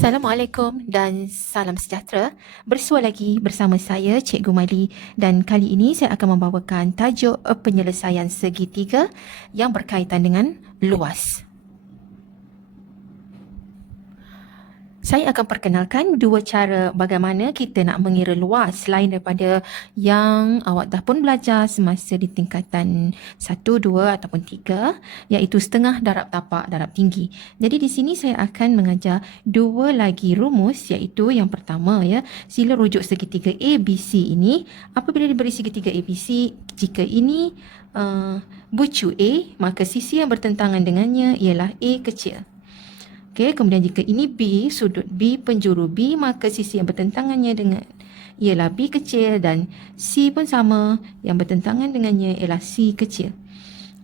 Assalamualaikum dan salam sejahtera. Bersua lagi bersama saya Cikgu Mali dan kali ini saya akan membawakan tajuk penyelesaian segitiga yang berkaitan dengan luas. Saya akan perkenalkan dua cara bagaimana kita nak mengira luas selain daripada yang awak dah pun belajar semasa di tingkatan 1, 2 ataupun 3, iaitu setengah darab tapak darab tinggi. Jadi di sini saya akan mengajar dua lagi rumus, iaitu yang pertama sila rujuk segitiga ABC ini. Apabila diberi segitiga ABC, jika ini bucu A, maka sisi yang bertentangan dengannya ialah A kecil. Okey, kemudian jika ini B, sudut B penjuru B, maka sisi yang bertentangannya dengan ialah B kecil dan C pun sama, yang bertentangan dengannya ialah C kecil.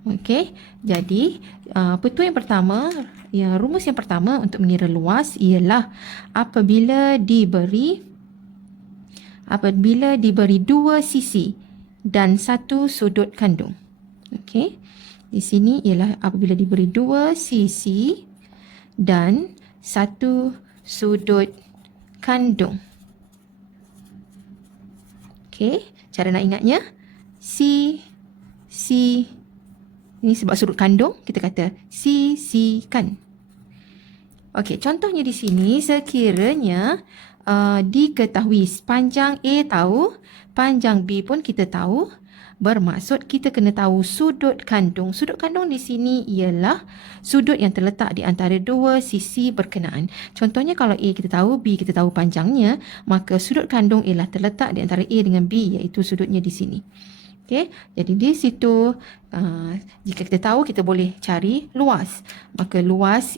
Okey, jadi yang pertama, rumus yang pertama untuk mengira luas ialah apabila diberi dua sisi dan satu sudut kandung. Okey, di sini ialah apabila diberi dua sisi dan satu sudut kandung. Okey, cara nak ingatnya, C, ini sebab sudut kandung, kita kata sisikan. Okey, contohnya di sini sekiranya diketahui panjang A tahu, panjang B pun kita tahu, bermaksud kita kena tahu sudut kandung. Sudut kandung di sini ialah sudut yang terletak di antara dua sisi berkenaan. Contohnya kalau A kita tahu, B kita tahu panjangnya, maka sudut kandung ialah terletak di antara A dengan B, iaitu sudutnya di sini. Okey, jadi di situ jika kita tahu, kita boleh cari luas. Maka luas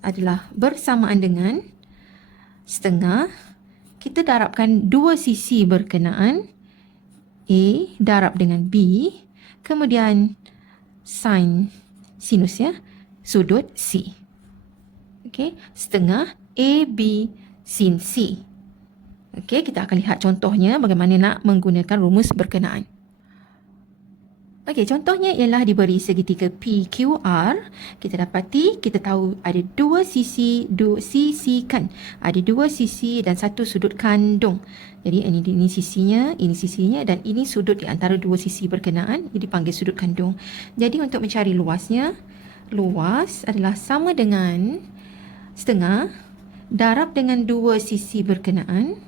adalah bersamaan dengan setengah, kita darabkan dua sisi berkenaan, A darab dengan B, kemudian sinus sudut C. Okey, setengah AB sin C. Okey, kita akan lihat contohnya bagaimana nak menggunakan rumus berkenaan. Okey, contohnya ialah diberi segitiga PQR. Kita tahu ada dua sisi, ada dua sisi dan satu sudut kandung. Jadi ini sisinya, dan ini sudut di antara dua sisi berkenaan, ini dipanggil sudut kandung. Jadi untuk mencari luasnya, luas adalah sama dengan setengah darab dengan dua sisi berkenaan,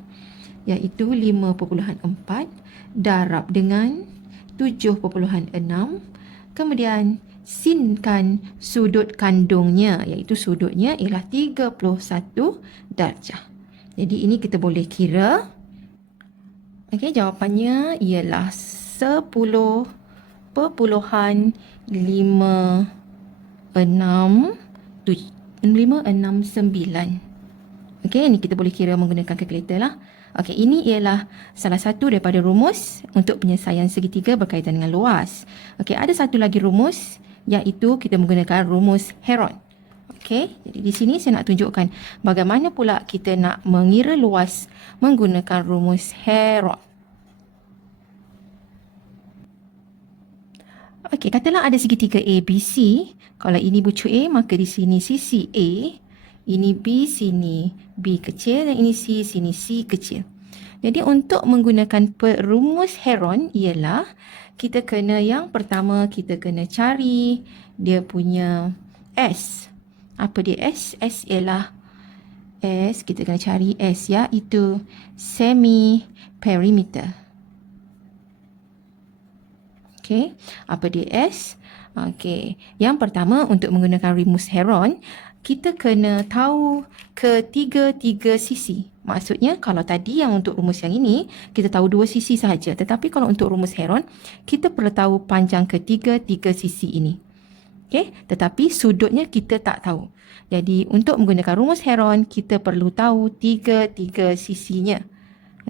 iaitu 5.4 darab dengan 7.6, kemudian sinkan sudut kandungnya, iaitu sudutnya ialah 31 darjah. Jadi ini kita boleh kira. Okey, jawapannya ialah 10.569. Okey, ini kita boleh kira menggunakan kalkulator lah. Okey, ini ialah salah satu daripada rumus untuk penyelesaian segitiga berkaitan dengan luas. Okey, ada satu lagi rumus, iaitu kita menggunakan rumus Heron. Okey, jadi di sini saya nak tunjukkan bagaimana pula kita nak mengira luas menggunakan rumus Heron. Okey, katalah ada segitiga ABC. Kalau ini bucu A, maka di sini sisi A, ini B, sini B kecil, dan ini C, sini C kecil. Jadi untuk menggunakan rumus Heron ialah kita kena, yang pertama kita kena cari dia punya S. Apa dia S? S ialah kita kena cari S, iaitu semi perimeter. Okey, apa dia S? Okey, yang pertama untuk menggunakan rumus Heron, kita kena tahu ketiga-tiga sisi. Maksudnya kalau tadi yang untuk rumus yang ini, kita tahu dua sisi sahaja. Tetapi kalau untuk rumus Heron, kita perlu tahu panjang ketiga-tiga sisi ini. Okey, tetapi sudutnya kita tak tahu. Jadi untuk menggunakan rumus Heron, kita perlu tahu tiga-tiga sisinya.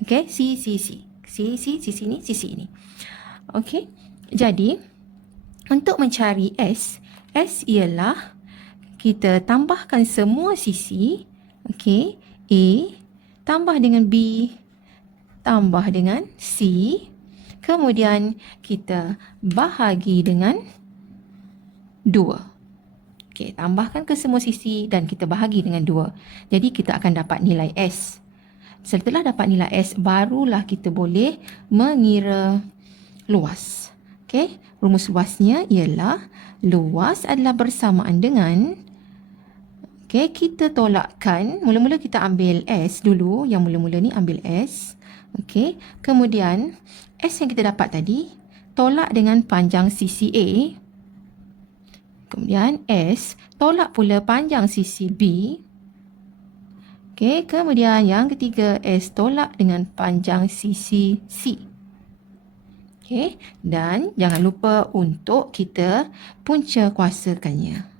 Okey, sisi ini, sisi ini. Okey, jadi untuk mencari S ialah kita tambahkan semua sisi. Okey, A tambah dengan B tambah dengan C, kemudian kita bahagi dengan 2. Okey, tambahkan ke semua sisi dan kita bahagi dengan 2. Jadi kita akan dapat nilai S. Setelah dapat nilai S, barulah kita boleh mengira luas. Okey, rumus luasnya ialah luas adalah bersamaan dengan, okey, kita tolakkan, mula-mula kita ambil S dulu, yang mula-mula ni ambil S. Okey, kemudian S yang kita dapat tadi tolak dengan panjang sisi A. Kemudian S tolak pula panjang sisi B. Okey, kemudian yang ketiga S tolak dengan panjang sisi C. Okey, dan jangan lupa untuk kita punca kuasakannya.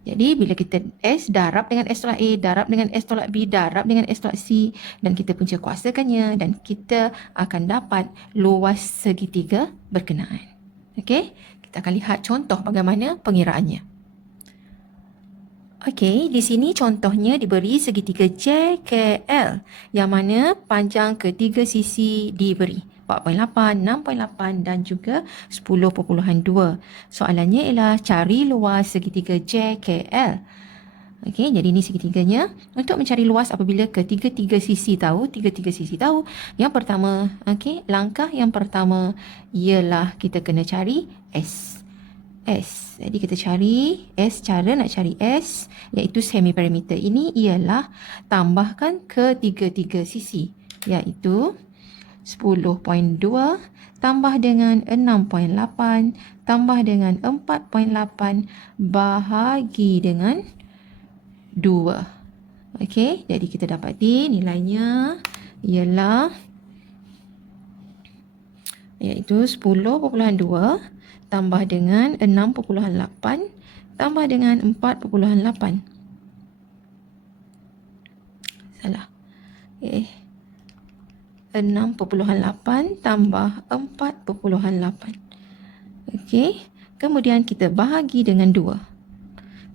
Jadi bila kita S darab dengan S tolak A, darab dengan S tolak B, darab dengan S tolak C, dan kita punca kuasakannya, dan kita akan dapat luas segitiga berkenaan. Okey, kita akan lihat contoh bagaimana pengiraannya. Okey, di sini contohnya diberi segitiga JKL yang mana panjang ketiga sisi diberi 4.8, 6.8 dan juga 10.2. Soalannya ialah cari luas segitiga JKL. Okey, jadi ini segitiganya. Untuk mencari luas apabila ketiga-tiga sisi tahu, yang pertama, okey, langkah yang pertama ialah kita kena cari S. Jadi kita cari S, cara nak cari S iaitu semi perimeter ini ialah tambahkan ketiga-tiga sisi iaitu 10.2 tambah dengan 6.8 tambah dengan 4.8 bahagi dengan 2. Okey, jadi kita dapati nilainya ialah iaitu 10.2 tambah dengan 6.8 tambah dengan 4.8. Salah. 6.8 tambah 4.8. Okey, kemudian kita bahagi dengan 2.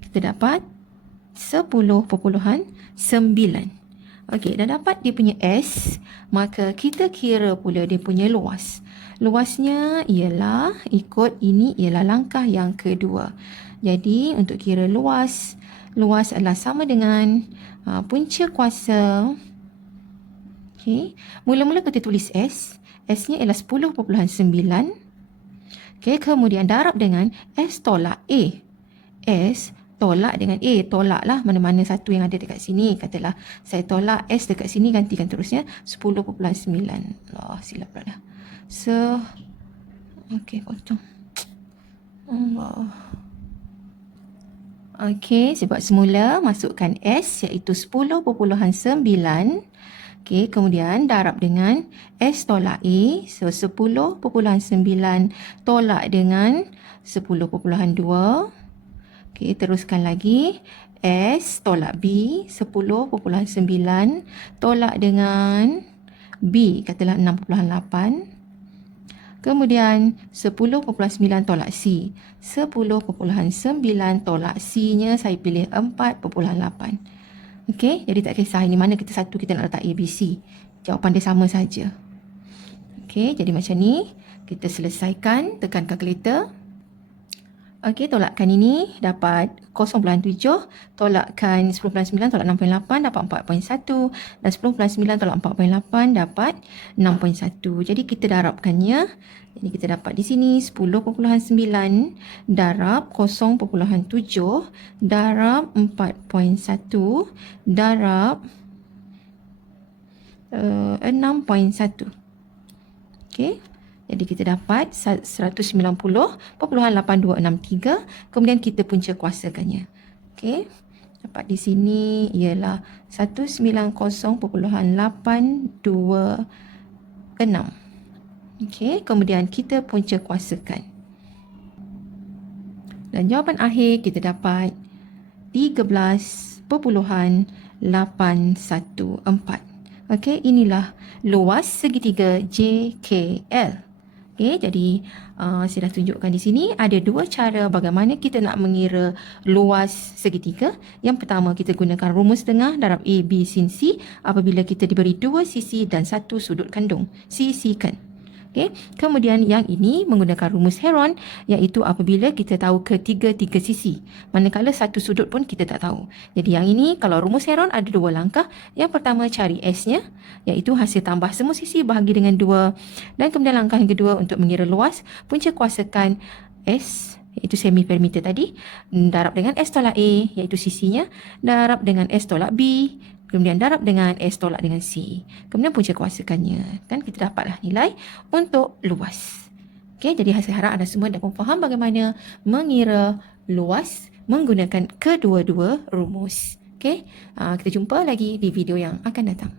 Kita dapat 10.9. Okey, dah dapat dia punya S, maka kita kira pula dia punya luas. Luasnya ialah ikut ini ialah langkah yang kedua. Jadi untuk kira luas adalah sama dengan punca kuasa. Okey, mula-mula kita tulis S. S-nya ialah 10.9. Okey, kemudian darab dengan S tolak A. S tolak dengan A, tolaklah mana-mana satu yang ada dekat sini. Katalah saya tolak S dekat sini, gantikan terusnya 10.9. Allah, silap pula dah. Okey, potong. Allah. Okey, sebab semula masukkan S iaitu 10.9. Okey, kemudian darab dengan S tolak A. So 10.9 tolak dengan 10.2. Okey, teruskan lagi. S tolak B 10.9 tolak dengan B, katalah 6.8. Kemudian 10.9 tolak C. 10.9 tolak C-nya saya pilih 4.8. Okey, jadi tak kisah ini mana kita satu kita nak letak A, B, C. Jawapan dia sama saja. Okey, jadi macam ni. Kita selesaikan, tekan kalkulator. Okey, tolakkan ini dapat 0.7, tolakkan 10.9 tolak 6.8 dapat 4.1 dan 10.9 tolak 4.8 dapat 6.1. Jadi kita darabkannya. Jadi kita dapat di sini 10.9 darab 0.7 darab 4.1 darab 6.1. Okey. Jadi kita dapat 190.8263. Kemudian kita punca kuasakannya. Okey. Dapat di sini ialah 190.826. Okey. Kemudian kita punca kuasakan. Dan jawapan akhir kita dapat 13.814. Okey, inilah luas segitiga JKL. Okey, jadi saya dah tunjukkan di sini ada dua cara bagaimana kita nak mengira luas segitiga. Yang pertama, kita gunakan rumus tengah darab A, B sin C apabila kita diberi dua sisi dan satu sudut kandung. Sisikan. Okey, kemudian yang ini menggunakan rumus Heron, iaitu apabila kita tahu ketiga-tiga sisi. Manakala satu sudut pun kita tak tahu. Jadi yang ini kalau rumus Heron ada dua langkah. Yang pertama cari S-nya, iaitu hasil tambah semua sisi bahagi dengan 2. Dan kemudian langkah yang kedua untuk mengira luas, punca kuasakan S, iaitu semi perimeter tadi, darab dengan S tolak A, iaitu sisinya, darab dengan S tolak B, kemudian darab dengan S tolak dengan C. Kemudian punca kuasakannya. Kan kita dapatlah nilai untuk luas. Okey, jadi saya harap anda semua dapat faham bagaimana mengira luas menggunakan kedua-dua rumus. Okey, kita jumpa lagi di video yang akan datang.